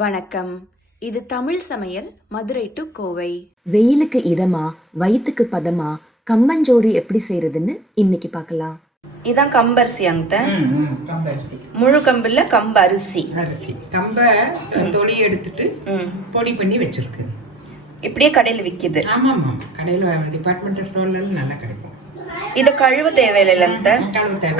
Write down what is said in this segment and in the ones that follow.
வணக்கம். இது தமிழ் சமையல் மதுரை டு கோவை. வெயிலுக்கு இதமா வயிற்றுக்கு பதமா கம்மஞ்சோறு எப்படி செய்யறதுன்னு இன்னைக்கு பார்க்கலாம். இதான் கம்பரிசி அங்க. கம்பரிசி முழு கம்பில் கம்பு அரிசி. கம்ப தொளி எடுத்துட்டு பொடி பண்ணி வச்சிருக்கு. இப்படியே கடையில் விற்கிது. ஆமாம் கடையில் டிபார்ட்மெண்டல் ஸ்டோர்ல நல்லா கிடைக்கும். இதை கழுவு தேவையில்லை.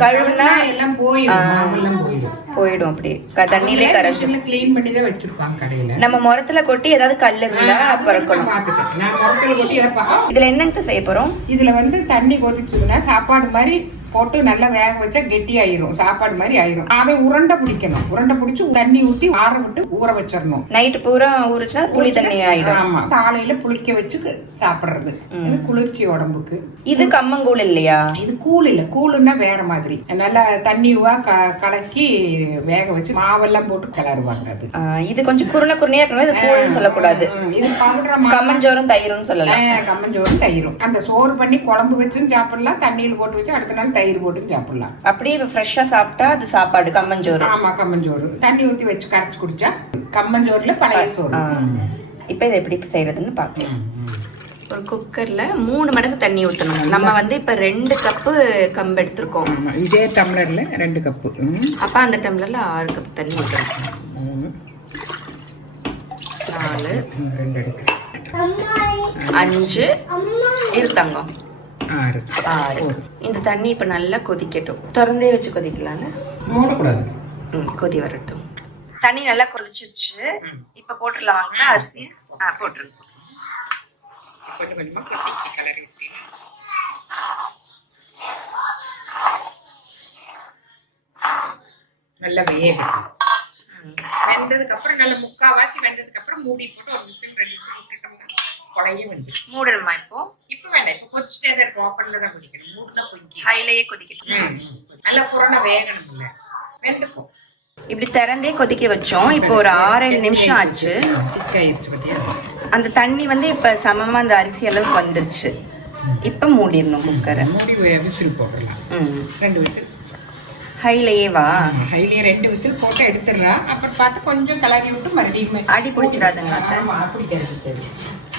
கழுவுனா எல்லாம் போயிடும். அப்படியே தண்ணியிலே கரைச்சு கிளீன் பண்ணி தான் வச்சிருப்பாங்க கடையில. நம்ம முரத்துல கொட்டி ஏதாவது கல் இருந்தா பறக்கணும். நான் முரத்துல கொட்டி இதுல என்னங்க செய்ய போறோம்? இதுல தண்ணி கொதிச்சதுன்னா சாப்பாடு மாதிரி போட்டு நல்லா வேக வச்சா கெட்டி ஆயிரும். சாப்பாடு மாதிரி ஆயிரும். அதை உருண்டை பிடிக்கணும். உருண்டை பிடிச்சு தண்ணி ஊத்தி ஆற விட்டு ஊற வச்சிடணும். நைட்டு பூரா ஊறிச்சா புளி தண்ணி ஆயிடும். ஆமா காலையில புளிக்க வச்சு சாப்பிடுறது. இது குளிர்ச்சி உடம்புக்கு. இது கம்மங்கூழ் இல்லையா? இது கூழ் இல்ல. கூழுன்னா வேற மாதிரி நல்லா தண்ணிவா கலக்கி வேக வச்சு மாவெல்லாம் போட்டு கிளறுவாங்க. அது இது கொஞ்சம் குருணையா இருக்கணும். இது கூழ்னு சொல்லக்கூடாது. இது பவுடர் கம்மஞ்சோறும் தயிரும் சொல்லலாம். கம்மஞ்சோறும் தயிரும் அந்த சோறு பண்ணி குழம்பு வச்சும் சாப்பிடலாம். தண்ணியில் போட்டு வச்சு அடுத்த நாள் தயிர் போட்டு சாப்பிடலாம். அப்படியே ஃப்ரெஷ்ஷா சாப்பிட்டா அது சாப்பாடு கம்மஞ்சோறு. ஆமா கம்மஞ்சோறு தண்ணி ஊத்தி வச்சு கரைச்சு குடிச்சா கம்மஞ்சோறுல பழைய சோறு. இப்ப இதை எப்படி செய்யறதுன்னு பாக்கலாம். ஒரு குக்கர்ல 3 மடங்கு தண்ணி ஊற்றணும். நம்ம இப்ப 2 கப்பு கம்பு எடுத்திருக்கோம். இதே டம்ளர்ல 2 கப்பு. அப்ப அந்த டம்ளர்ல 6 கப் தண்ணி ஊற்றணும். 4 2 5 இருத்தாங்க 6. இந்த தண்ணி இப்ப நல்லா கொதிக்கட்டும். திறந்தே வச்சு கொதிக்கலாம்ல? மூடக்கூடாது. கொதி வரட்டும். தண்ணி நல்லா கொதிச்சிருச்சு. இப்ப போட்டுடலாம் வாங்க அரிசி. போட்டுருங்க. நல்லா வெந்ததுக்கு அப்புறம் நல்ல முக்காவாசி வெந்ததுக்கு அப்புறம் மூடி போட்டு ஒரு விசில் 2 விசில் விட்டுட்டோம்னா குழைய வந்து மூடணுமா? இப்போ வேண்டாம். இப்போ கொதிச்சுட்டே தான் இருக்கும். ஓப்பன்ல தான் கொதிக்கணும். மூடுனா கொதிக்கும். ஹைலயே கொதிக்கட்டும். நல்லா புறண வேகணும். இல்ல வெந்துக்கும். இப்படி திறந்தே கொதிக்க வச்சோம். இப்போ ஒரு 6-7 நிமிஷம் ஆச்சு. அந்த தண்ணி இப்ப சமமா அந்த அரிசி அளவுக்கு வந்துருச்சு. இப்ப மூடிடணும் குக்கரை. மூடி விசில் போட்டுடலாம். 2 விசில் ஹைலயேவா? ஹைலயே 2 விசில் போட்டு எடுத்துடுறா. அப்புறம் பார்த்து கொஞ்சம் கலரி விட்டு மறுபடியும் அடி பிடிச்சிடாதுங்களா?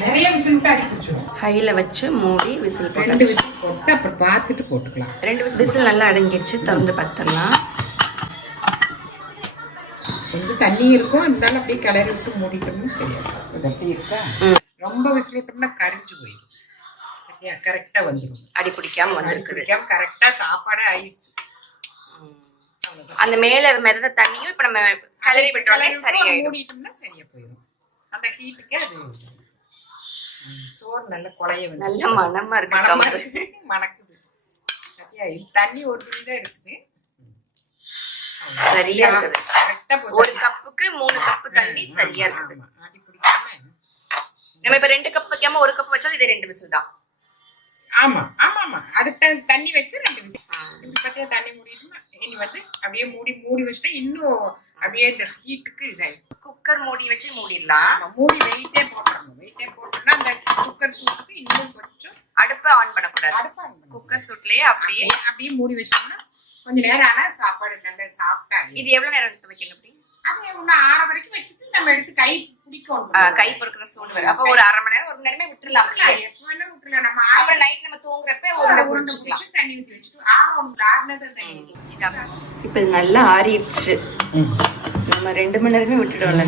நிறைய விசில் விட்டு அடி பிடிச்சிடும். ஹைல வச்சு மூடி விசில் 2 விசில் போட்டு அப்புறம் பார்த்துட்டு போட்டுக்கலாம். 2 விசில் நல்லா அடங்கிடுச்சு. திறந்து பார்த்துடலாம். கொஞ்சம் தண்ணி இருக்கும். இருந்தாலும் அப்படியே கிளறி விட்டு மூடிட்டோம்னா சரியா அப்படி இருக்கா. ரொம்ப விசில் விட்டோம்னா கரிஞ்சு போயிடும். சரியா கரெக்டா வந்துடும். அடி பிடிக்காம வந்துருக்கு. கரெக்டா சாப்பாடு ஆயிடுச்சு. அந்த மேல மிதந்த தண்ணியும் இப்ப நம்ம கிளறி விட்டோம்னா சரியாயிடும். மூடிட்டோம்னா சரியா போயிடும். அந்த ஹீட்டுக்கு அது சோறு நல்ல குழைய வந்து நல்ல மணமா இருக்கு. மணக்குது. சரியா தண்ணி ஒரு தான் இருக்குது. சரியா இருக்குது. கரெக்டா ஒரு கப்புக்கு 3 கப்பு தண்ணி சரியா இருக்குது. ஆடி பிடிக்காம நம்ம இப்ப 2 கப் வைக்காம 1 கப் வச்சாலும் இது 2 விசில் தான். ஆமா ஆமா ஆமா அதுக்கு தண்ணி வச்சு 2 விசில். இப்படி பத்தியா தண்ணி மூடிட்டோம்னா இனி அப்படியே மூடி வச்சுட்டு இன்னும் அப்படியே இந்த ஹீட்டுக்கு இதாயிடும். குக்கர் மூடி வச்சு மூடிடலாம். மூடி வெயிட்டே போட்டுறணும். வெயிட்டே போட்டோம்னா அந்த குக்கர் சூட்டுக்கு இன்னும் கொஞ்சம் அடுப்பை ஆன் பண்ணக்கூடாது. குக்கர் சூட்லயே அப்படியே மூடி வச்சோம்னா கொஞ்ச நேரம் ஆனா சாப்பாடு நல்லா சாப்பிட்டா. இது எவ்வளவு நேரம் எடுத்து வைக்கணும்? அப்படி அது இன்னும் 6 வரைக்கும் வச்சுட்டு நம்ம எடுத்து கை பிடிக்கணும். கை பொறுக்கிற சூடு வரும். அப்ப ஒரு 1/2 மணி நேரம் 1 மணி நேரமே விட்டுறலாம். எப்ப வேணா விட்டுறலாம். நம்ம அப்புறம் நைட் நம்ம தூங்குறப்ப ஒரு குடிச்சுக்கலாம். தண்ணி ஊற்றி வச்சுட்டு ஆறுனதான் தண்ணி ஊற்றி. இப்ப இது நல்லா ஆறிடுச்சு. நம்ம 2 மணி நேரமே விட்டுடுவோம்ல.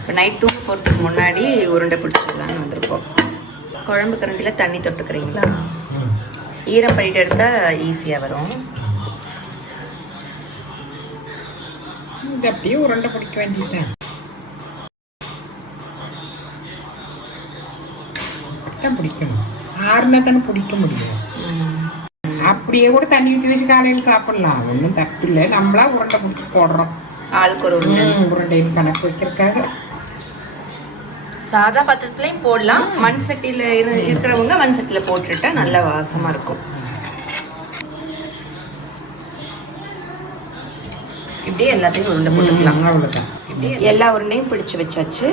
இப்போ நைட் தூங்க போகிறதுக்கு முன்னாடி உருண்டை பிடிச்சிடலான்னு வந்திருப்போம். குழம்பு கரண்டியில் தண்ணி தொட்டுக்கிறீங்களா? ஈரம் பண்ணிட்டு எடுத்தால் ஈஸியாக வரும். அப்படியே உருண்டை பிடிக்க வேண்டியதுதான். பிடிக்கணும். ஆறுனா தானே பிடிக்க முடியும். அப்படியே கூட தண்ணி ஊற்றி வச்சு காலையில் சாப்பிடலாம். ஒன்றும் தப்பு இல்லை. நம்மளா உருண்டை பிடிச்சி போடுறோம். ஆளுக்கு ஒரு உருண்டையில் கணக்கு வைக்கிறதுக்காக சாதா பாத்திரத்துலையும் போடலாம். மண் சட்டியில் இருக்கிறவங்க மண் சட்டியில் போட்டுட்டா நல்ல வாசமாக இருக்கும். இப்படியே எல்லாத்தையும் உருண்டை போட்டுக்கலாம். அவ்வளோதான். எல்லா உருண்டையும் பிடிச்சு வச்சாச்சு.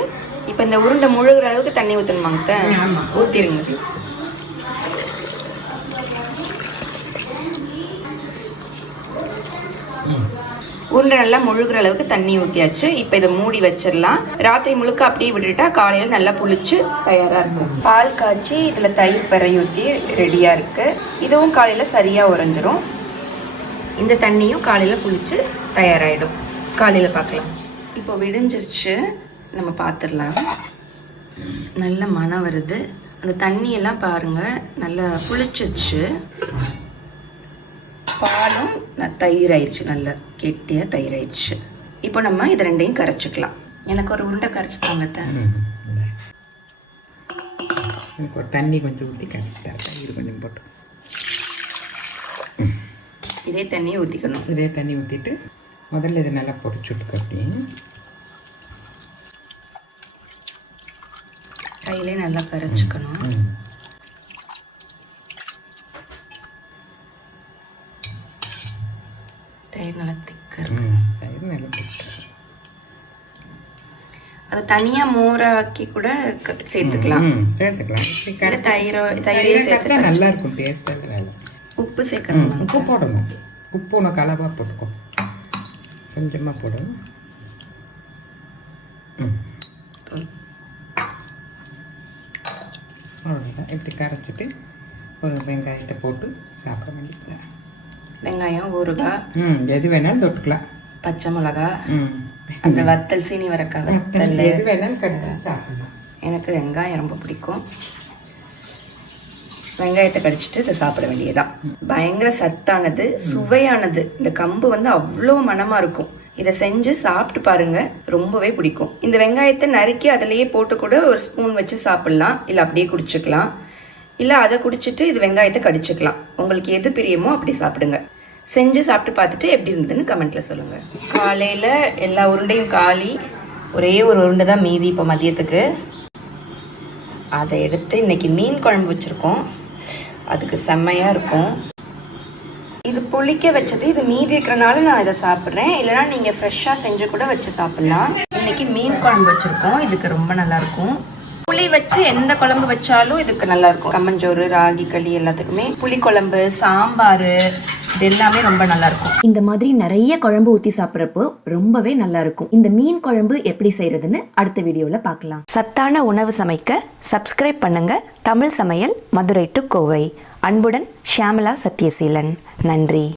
இப்போ இந்த உருண்டை முழுகிற அளவுக்கு தண்ணி ஊற்றணுமாங்க? ஊற்றிடுங்க. உருண்டை நல்லா முழுகிற அளவுக்கு தண்ணி ஊற்றியாச்சு. இப்போ இதை மூடி வச்சிடலாம். ராத்திரி முழுக்க அப்படியே விட்டுட்டா காலையில் நல்லா புளிச்சு தயாராக இருக்கும். பால் காய்ச்சி இதில் தயிர் பிறை ஊற்றி ரெடியாக இருக்குது. இதுவும் காலையில் சரியாக உறைஞ்சிரும். இந்த தண்ணியும் காலையில் புளிச்சு தயாராகிடும். காலையில் பார்க்கலாம். இப்போ விடிஞ்சிருச்சு, நம்ம பார்த்துடலாம். நல்ல மனம் வருது. அந்த தண்ணியெல்லாம் பாருங்கள் நல்லா புளிச்சிருச்சு. பாலும் தயிர் ஆயிடுச்சு, நல்லா கெட்டியாக தயிர் ஆயிடுச்சு. இப்போ நம்ம இது ரெண்டையும் கரைச்சிக்கலாம். எனக்கு ஒரு உருண்டை கரைச்சி தாங்க. எனக்கு ஒரு தண்ணி கொஞ்சம் ஊற்றி கரைச்சிட்டேன். தயிர் கொஞ்சம் போட்டு இதே தண்ணியை ஊற்றிக்கணும். இதே தண்ணி ஊற்றிட்டு முதல்ல இதை நல்லா பொரிச்சுட்டு அப்படி கையிலே நல்லா கரைச்சிக்கணும். தயிர் நல்லா திக்காக இருக்கு. தயிர் நல்லா திக்காக. அதை தனியாக மோராக்கி கூட சேர்த்துக்கலாம். சேர்த்துக்கலாம். தயிரையும் சேர்த்து நல்லா இருக்கும். டேஸ்ட்டாக நல்லா. உப்பு சேர்க்கணும். உப்பு போடணும். உப்பு உனக்கு அளவாக போட்டுக்கோ. கொஞ்சமாக போடு. அவ்வளோதான். இப்படி கரைச்சிட்டு ஒரு வெங்காயத்தை போட்டு சாப்பிட வேண்டியது. வெங்காயம், ஊறுகாய், எது வேணாலும் தொட்டுக்கலாம். பச்சை மிளகா, அந்த வத்தல், சீனி வரக்காய் வத்தல், எது வேணாலும் கடிச்சு சாப்பிடலாம். எனக்கு வெங்காயம் ரொம்ப பிடிக்கும். வெங்காயத்தை கடிச்சிட்டு இதை சாப்பிட வேண்டியதுதான். பயங்கர சத்தானது, சுவையானது. இந்த கம்பு வந்து அவ்வளோ மனமாக இருக்கும். இதை செஞ்சு சாப்பிட்டு பாருங்க, ரொம்பவே பிடிக்கும். இந்த வெங்காயத்தை நறுக்கி அதிலேயே போட்டு கூட ஒரு ஸ்பூன் வச்சு சாப்பிட்லாம், இல்லை அப்படியே குடிச்சுக்கலாம். இல்லை அதை குடிச்சிட்டு இது வெங்காயத்தை கடிச்சுக்கலாம். உங்களுக்கு எது பிரியமோ அப்படி சாப்பிடுங்க. செஞ்சு சாப்பிட்டு பார்த்துட்டு எப்படி இருந்ததுன்னு கமெண்ட்டில் சொல்லுங்கள். காலையில் எல்லா உருண்டையும் காலி. ஒரே ஒரு உருண்டை தான் மீதி இப்போ மதியத்துக்கு. அதை எடுத்து இன்றைக்கி மீன் குழம்பு வச்சுருக்கோம். அதுக்கு செம்மையாக இருக்கும். இது புளிக்க வச்சது, இது மீதி இருக்கிறனால நான் இதை சாப்பிட்றேன். இல்லைனா நீங்கள் ஃப்ரெஷ்ஷாக செஞ்சு கூட வச்சு சாப்பிட்லாம். இன்றைக்கி மீன் குழம்பு வச்சுருக்கோம். இதுக்கு ரொம்ப நல்லாயிருக்கும். புளி வச்சு எந்த குழம்பு வச்சாலும் இதுக்கு நல்லாயிருக்கும். கம்மஞ்சோறு, ராகி களி எல்லாத்துக்குமே புளி குழம்பு, சாம்பார், இது எல்லாமே ரொம்ப நல்லாயிருக்கும். இந்த மாதிரி நிறைய குழம்பு ஊற்றி சாப்பிட்றப்போ ரொம்பவே நல்லா இருக்கும். இந்த மீன் குழம்பு எப்படி செய்யறதுன்னு அடுத்த வீடியோவில் பார்க்கலாம். சத்தான உணவு சமைக்க சப்ஸ்கிரைப் பண்ணுங்க. தமிழ் சமையல், மதுரை டு கோவை. அன்புடன் ஷியாமலா சத்யசீலன். நன்றி.